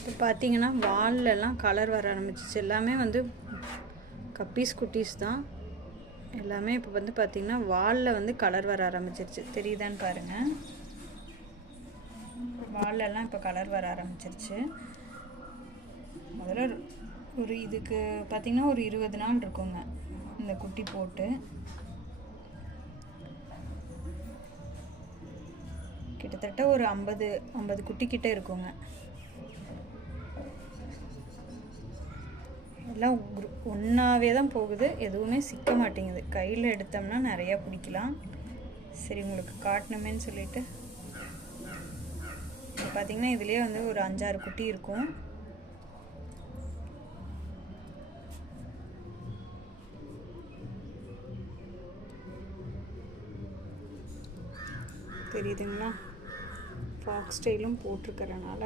இப்போ பார்த்தீங்கன்னா வால்லலாம் கலர் வர ஆரம்பிச்சிச்சு. எல்லாமே வந்து கப்பீஸ் குட்டீஸ் தான். எல்லாமே இப்போ வந்து பார்த்திங்கன்னா வாலில் வந்து கலர் வர ஆரம்பிச்சிருச்சு. தெரியுதான்னு பாருங்கள். வால்லெல்லாம் இப்போ கலர் வர ஆரம்பிச்சிருச்சு. முதல்ல ஒரு இதுக்கு பார்த்திங்கன்னா ஒரு 20 நாள் இருக்குங்க இந்த குட்டி போட்டு. கிட்டத்தட்ட ஒரு 50 குட்டி கிட்ட இருக்குங்க. எல்லாம் ஒன்றாவே தான் போகுது. எதுவுமே சிக்க மாட்டேங்குது. கையில் எடுத்தோம்னா நிறையா பிடிக்கலாம். சரி உங்களுக்கு காட்டணுமேன்னு சொல்லிட்டு இப்போ பார்த்திங்கன்னா இதுலேயே வந்து ஒரு 5-6 குட்டி இருக்கும். தெரியுதுங்களா? ஃபாக்ஸ் ஸ்டைலும் போட்டிருக்கறனால